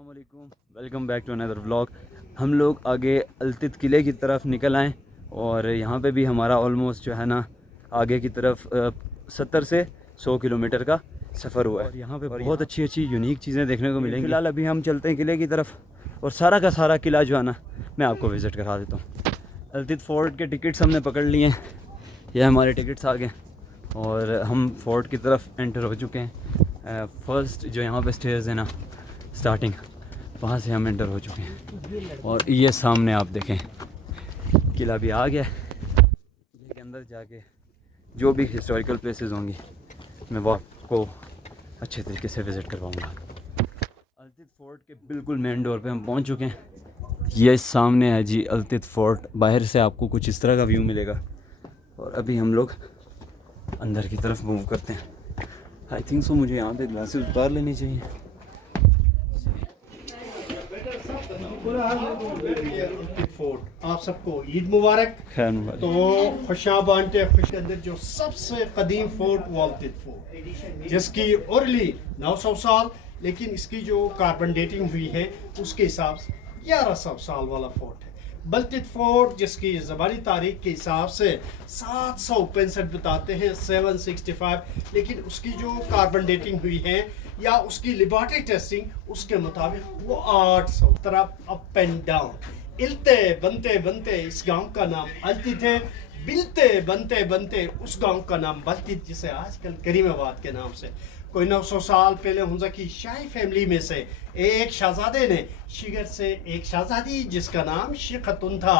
السلام علیکم، welcome back to Inder vlog. ہم لوگ آگے التت قلعے کی طرف نکل آئیں اور یہاں پہ بھی ہمارا آلموسٹ جو ہے نا آگے کی طرف 70 سے 100 کلومیٹر کا سفر ہوا ہے. اور یہاں پہ بہت اچھی اچھی یونیک چیزیں دیکھنے کو ملیں گی. فی الحال ابھی ہم چلتے ہیں قلعے کی طرف اور سارا کا سارا قلعہ جو ہے نا میں آپ کو وزٹ کرا دیتا ہوں. التت فورٹ کے ٹکٹس ہم نے پکڑ لیے ہیں، یہ ہمارے ٹکٹس آ گئے اور ہم فورٹ کی طرف انٹر ہو چکے ہیں. فرسٹ جو یہاں پہ اسٹیئرز ہیں نا اسٹارٹنگ وہاں سے ہم انٹر ہو چکے ہیں اور یہ سامنے آپ دیکھیں قلعہ بھی آ گیا. قلعے کے اندر جا کے جو بھی ہسٹوریکل پلیسز ہوں گی میں وہ آپ کو اچھے طریقے سے وزٹ کرواؤں گا. التت فورٹ کے بالکل مین ڈور پہ ہم پہنچ چکے ہیں. یہ سامنے ہے جی التت فورٹ. باہر سے آپ کو کچھ اس طرح کا ویو ملے گا اور ابھی ہم لوگ اندر کی طرف موو کرتے ہیں. آئی تھنک سو مجھے یہاں پہ گلاسز اتار لینی چاہیے. فورٹ آپ سب کو عید مبارک. خیر مبارک. تو خوشاں بانٹے خوش کے اندر جو سب سے قدیم فورٹ والتت فورٹ جس کی ارلی 900 سال لیکن اس کی جو کاربن ڈیٹنگ ہوئی ہے اس کے حساب سے 1100 سال والا فورٹ ہے. بلتت فورٹ جس کی زبانی تاریخ کے حساب سے 765 بتاتے ہیں 765 لیکن اس کی جو کاربن ڈیٹنگ ہوئی ہے یا اس کی لیبارٹری ٹیسٹنگ اس کے مطابق وہ 800 طرف اپ اینڈ ڈاؤن. التے بنتے بنتے اس گاؤں کا نام التت ہے. بلتے بنتے بنتے اس گاؤں کا نام بلتت جسے آج کل کریم آباد کے نام سے. کوئی 900 سال پہلے ہنزا کی شاہی فیملی میں سے ایک شہزادے نے شیگر سے ایک شہزادی جس کا نام شیختن تھا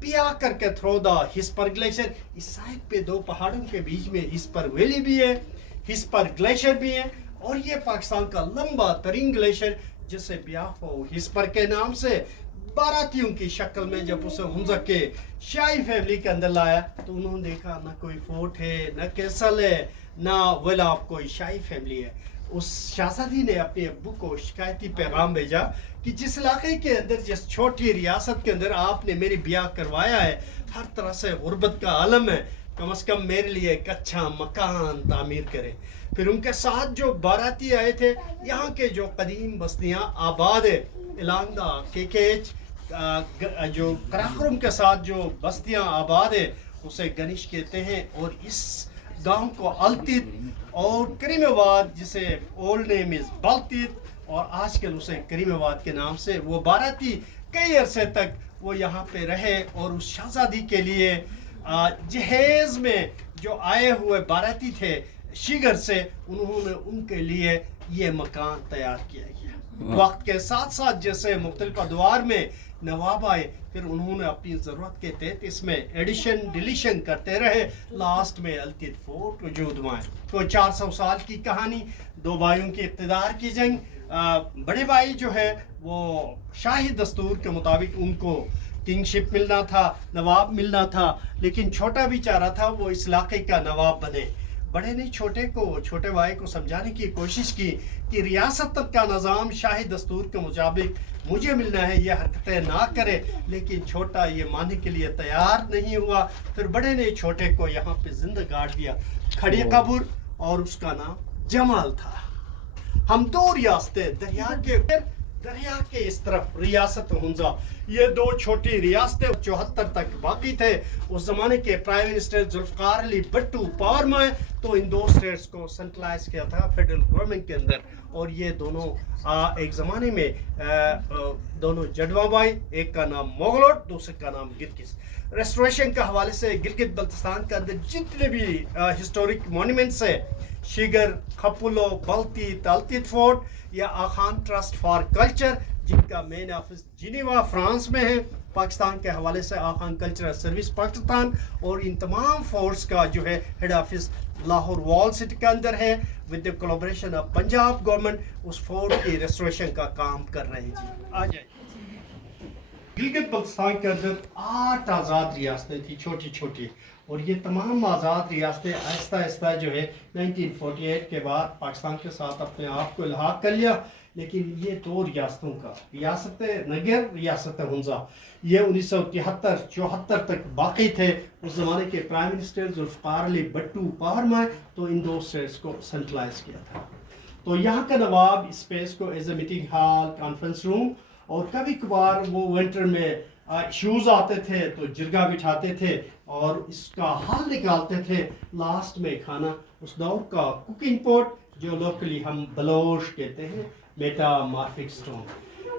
بیاہ کر کے تھرودا ہسپر گلیشیر. اس سائڈ پہ دو پہاڑوں کے بیچ میں ہسپر ویلی بھی ہے، ہسپر گلیشیر بھی ہے اور یہ پاکستان کا لمبا ترین گلیشیر جسے بیافو ہسپر کے نام سے باراتیوں کی شکل میں جب اسے ہنزا کے شاہی فیملی کے اندر لایا تو انہوں نے دیکھا نہ کوئی فورٹ ہے نہ کیسل ہے نہ ویلا کوئی شاہی فیملی ہے. اس شہزادی نے اپنے ابو کو شکایتی پیغام بھیجا کہ جس علاقے کے اندر جس چھوٹی ریاست کے اندر آپ نے میری بیاہ کروایا ہے ہر طرح سے غربت کا عالم ہے، کم از کم میرے لیے ایک اچھا مکان تعمیر کرے. پھر ان کے ساتھ جو باراتی آئے تھے یہاں کے جو قدیم بستیاں آباد ہے الانگا کیکیچ جو کراخرم کے ساتھ جو بستیاں آباد ہے اسے گنش کہتے ہیں. اور اس گاؤں کو التت اور کریم آباد جسے اولڈ نیم از بلتت اور آج کل اسے کریم آباد کے نام سے وہ باراتی کئی عرصے تک وہ یہاں پہ رہے. اور اس شہزادی کے لیے جہیز میں جو آئے ہوئے باراتی تھے شیگر سے انہوں نے ان کے لیے یہ مکان تیار کیا گیا. وقت کے ساتھ ساتھ جیسے مختلف ادوار میں نواب آئے پھر انہوں نے اپنی ضرورت کے تحت اس میں ایڈیشن ڈیلیشن کرتے رہے. لاسٹ میں التت فورٹ وجود میں آئے. کوئی 400 سال کی کہانی، دو بھائیوں کی اقتدار کی جنگ. بڑے بھائی جو ہے وہ شاہی دستور کے مطابق ان کو کنگ شپ ملنا تھا، نواب ملنا تھا لیکن چھوٹا بھی چاہ رہا تھا وہ اس علاقے کا نواب بنے. بڑے نے چھوٹے بھائی کو سمجھانے کی کوشش کی کہ ریاست کا نظام شاہی دستور کے مطابق مجھے ملنا ہے، یہ حرکتیں نہ کرے. لیکن چھوٹا یہ ماننے کے لیے تیار نہیں ہوا. پھر بڑے نے چھوٹے کو یہاں پہ زندہ گاڑ دیا. کھڑی قبر اور اس کا نام جمال تھا. ہم دو ریاستیں دریا کے اس طرف ریاست ہنزا، یہ دو چھوٹی ریاستیں 74 تک باقی تھے. اس زمانے کے prime minister Zulfiqar Ali Bhutto power میں تو ان دو اسٹیٹس کو سینٹرلائز کیا تھا فیڈرل گورنمنٹ کے اندر. اور یہ دونوں ایک زمانے میں دونوں جڈواں بھائی، ایک کا نام موغلوٹ دوسرے کا نام گلگت. ریسٹوریشن کے حوالے سے گلگت بلتستان کے اندر جتنے بھی ہسٹورک مونیومنٹس ہیں شیگر، کھپولو، بلتت، التت فورٹ یا آخان ٹرسٹ فار کلچر جن کا مین آفس جنیوا فرانس میں ہے. پاکستان کے حوالے سے آخان کلچرل سروس پاکستان اور ان تمام فورس کا جو ہے ہیڈ آفس لاہور وال سٹی کے اندر ہے. With the collaboration of Punjab government اس فورٹ کی ریسٹوریشن کا کام کر رہے ہیں. جی آ جائیں. گلگت بلتستان کے اندر 8 آزاد ریاستیں تھیں چھوٹی چھوٹی اور یہ تمام آزاد ریاستیں آہستہ آہستہ جو ہے 1948 کے بعد پاکستان کے ساتھ اپنے آپ کو الحاق کر لیا. لیکن یہ دو ریاستوں کا ریاست نگر ریاست ہنزا یہ 1973-74 تک باقی تھے. اس زمانے کے prime minister Zulfiqar Ali Bhutto power میں تو ان دو اسٹیٹس کو سینٹرلائز کیا تھا. तो यहाँ का नवाब इस स्पेस को as a meeting hall, conference room, और कभी कभार वो विंटर में शूज़ आते थे तो जिरगा बिठाते थे और इसका हल निकालते थे। लास्ट में खाना उस दौर का कुकिंग पॉट जो लोकली हम बलोश कहते हैं, मेटामॉर्फिक स्टोन।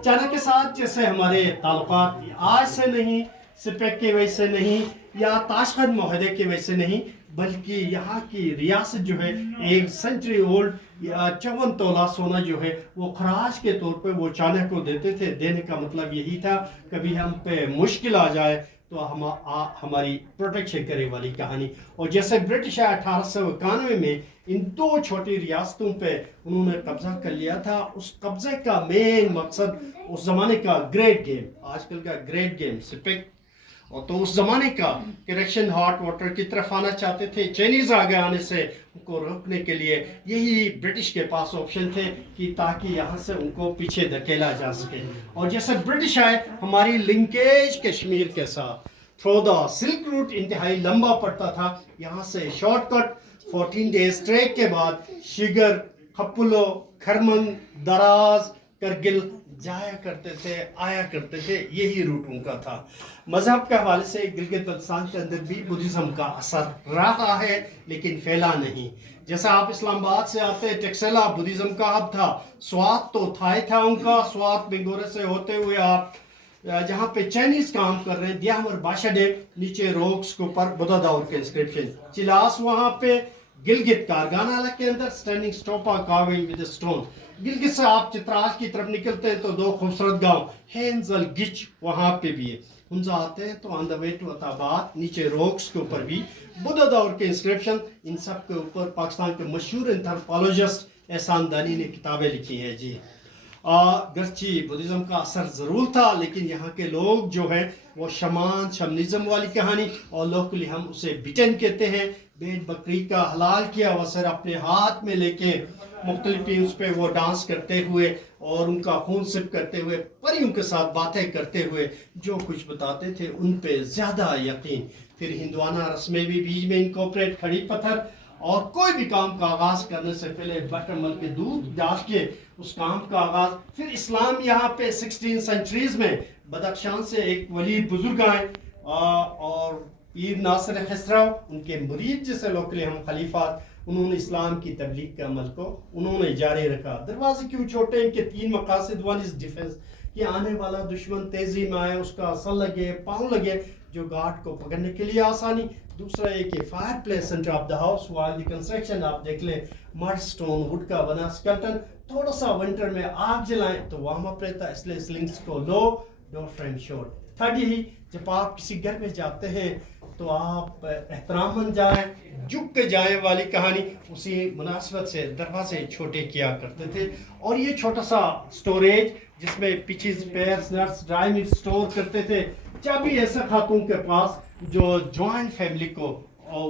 चाइना के साथ जैसे हमारे ताल्लुकात आज से नहीं, सिपेक की वजह से नहीं या ताशकंद मुआहदे की वजह से नहीं, बल्कि यहाँ की रियासत जो है 1 सेंचुरी ओल्ड 54 तोला सोना जो है वो खराज के तौर पे वो चाइना को देते थे। देने का मतलब यही था कभी हम पे मुश्किल आ जाए तो हमारी प्रोटेक्शन करे वाली कहानी। और जैसे ब्रिटिश 1891 में इन 2 छोटी रियासतों पे उन्होंने कब्जा कर लिया था, उस कब्जे का मेन मकसद उस ज़माने का ग्रेट गेम, आजकल का ग्रेट गेम सिपेक, और तो उस ज़माने का करेक्शन हॉट वाटर की तरफ आना चाहते थे। चाइनीज़ आगे आने से उनको रोकने के लिए यही ब्रिटिश के पास ऑप्शन थे कि ताकि यहाँ से उनको पीछे धकेला जा सके। और जैसे ब्रिटिश आए, हमारी लिंकेज कश्मीर के साथ थ्रू द सिल्क रूट इंतहाई लंबा पड़ता था। यहाँ से शॉर्टकट 14 डेज ट्रैक के बाद शिगर, खपुलो, खरमन, दराज, करगिल जाया करते थे, आया करते थे, यही रूट उनका था। मजहब के हवाले से गिलगित बल्तिस्तान के अंदर भी बुद्धिज़्म का असर रहा है लेकिन फैला नहीं। जैसा आप इस्लामाबाद से आते, टेक्सेला बुद्धिज़्म का हब था, स्वात तो था उनका, स्वात बिंगोरे से होते हुए आप जहाँ पे चाइनीज काम कर रहे हैं, दियामर बाशाडे, नीचे रोक्स के ऊपर बुद्धा दौर के इंस्क्रिप्शन, चिलास वहाँ पे, गिलगित कारगाना के अंदर standing stupa carving with stone. Gilgit से आप चित्राज की तरफ निकलते हैं तो 2 खूबसूरत गांव हेंजल गिच वहाँ पे भी है। हुंजा आते हैं तो on the way to Attabad, नीचे रोक्स के ऊपर भी बुद्धा दौर के इंस्क्रिप्शन। इन सब के ऊपर पाकिस्तान के मशहूर एंथ्रोपोलॉजिस्ट एहसान दानी ने किताबें लिखी हैं जी। गर्ची बुद्धिज़्म का असर ज़रूर था लेकिन यहाँ के लोग जो है वो शमानिज़म वाली कहानी, और लोकली हम उसे बिटन कहते हैं, भेड़ बकरी का हलाल किया हुआ सर अपने हाथ में लेके मुख्तलिफ टीम्स पे वो डांस करते हुए और उनका खून सिप करते हुए, परियों के साथ बातें करते हुए जो कुछ बताते थे उन पे ज़्यादा यकीन। फिर हिंदुआना रस्में भी बीच में इनकॉर्पोरेट, खड़ी पत्थर, और कोई भी काम का आगाज़ करने से पहले बटरमल के दूध डाल के उस काम का आगाज़। फिर इस्लाम यहाँ पे 16 सेंचुरीज़ में बदख्शान से एक वली बुजुर्ग आए और पीर नासिर खसरा, उनके मुरीद जिसे लोकली हम खलीफा, उन्होंने इस्लाम की तबलीग के अमल को उन्होंने जारी रखा। दरवाजे क्यों छोटे, इनके 3 मकासद, 1 इज डिफेंस, कि आने वाला दुश्मन तेजी में आए उसका असर लगे, पाँव लगे, जो गार्ड को पकड़ने के लिए आसानी। दूसरा ये कि fire place centre of the house while the construction, आप देख लें मड स्टोन वुड का बना स्केल्टन, थोड़ा सा विंटर में आग जलाएं तो वार्म अप रहता है, इसलिए स्लिंग्स को लो, डोर फ्रेम शॉर्ट। थर्ड यही, जब आप किसी घर में जाते हैं तो आप एहतरामन जाएं, झुक के जाएं वाली कहानी, उसी मुनासिबत से दरवाजे छोटे किया करते थे। और ये छोटा सा स्टोरेज जिसमें peaches, pears, nuts, dry meat store करते थे। चाबी ऐसा खातून के पास जो जॉइंट फैमिली को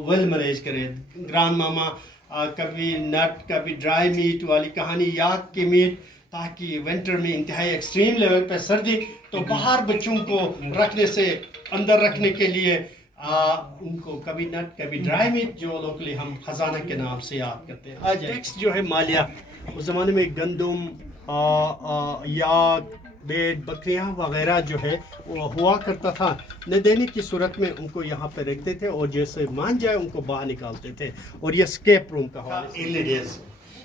वेल मैनेज करे, ग्रांड मामा, कभी नट, कभी ड्राई मीट वाली कहानी, याक की मीट, ताकि विंटर में इंतहाई एक्सट्रीम लेवल पे सर्दी तो बाहर बच्चों को रखने से अंदर रखने के लिए उनको कभी नट कभी ड्राई मीट, जो लोकली हम खजाना के नाम से याद करते हैं। आज टैक्स जो है मालिया, उस ज़माने में गंदम या भेड़ बकरियां वगैरह जो है वो हुआ करता था, न देने की सूरत में उनको यहाँ पे रखते थे और जैसे मान जाए उनको बाहर निकालते थे, और ये स्केप रूम का हुआ।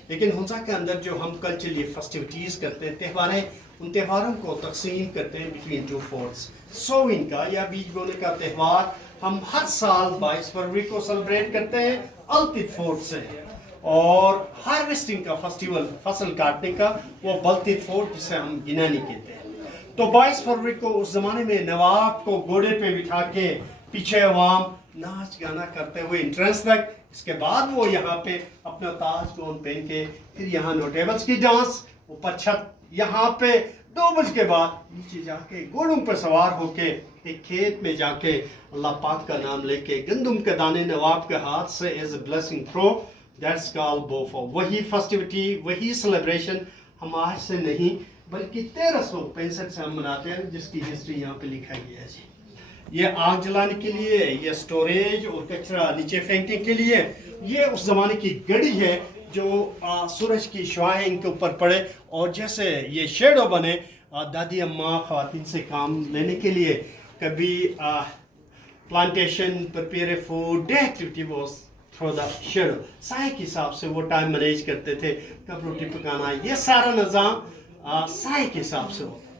लेकिन हुंसा के अंदर जो हम कल्चरली फेस्टिविटीज़ करते हैं, त्यौहारें, उन त्योहारों को तकसीम करते हैं बिटवीन 2 फोर्ट्स। सोविंग का या बीज बोने का त्यौहार हम हर साल 22 फरवरी को सेलिब्रेट करते हैं अल्तित फोर्ट से, और हार्वेस्टिंग का फेस्टिवल, फसल काटने का, वो बल्तित फोर्ट जिसे हम गिनानी कहते हैं। तो 22 फरवरी को उस ज़माने में नवाब को घोड़े पे बिठा के पीछे अवाम नाच गाना करते हुए एंट्रेंस तक, इसके बाद वो यहाँ पे अपना ताज गौन पहन के, फिर यहाँ नोटेबल्स की डांस, ऊपर छत, यहाँ पे 2 बजे के बाद नीचे जाके घोड़ों पर सवार होके एक खेत में जाके अल्लाह पाक का नाम लेके गंदम के दाने नवाब के हाथ से as a blessing throw, that's called बोफो। वही फेस्टिविटी, वही सेलिब्रेशन हम आज से नहीं बल्कि 1365 से हम मनाते हैं, जिसकी हिस्ट्री यहाँ पे लिखा गया है जी। ये आग जलाने के लिए, ये स्टोरेज और कचरा नीचे फेंकने के लिए, ये उस ज़माने की गड़ी है जो सूरज की शुआएं इनके ऊपर पड़े और जैसे ये शेडो बने, दादी अम्मा ख़वातीन से काम लेने के लिए कभी plantation, prepare food, day activity was through the shadow, साए के हिसाब से वो टाइम मैनेज करते थे, कब रोटी पकाना, ये सारा निज़ाम साए के हिसाब से होता है।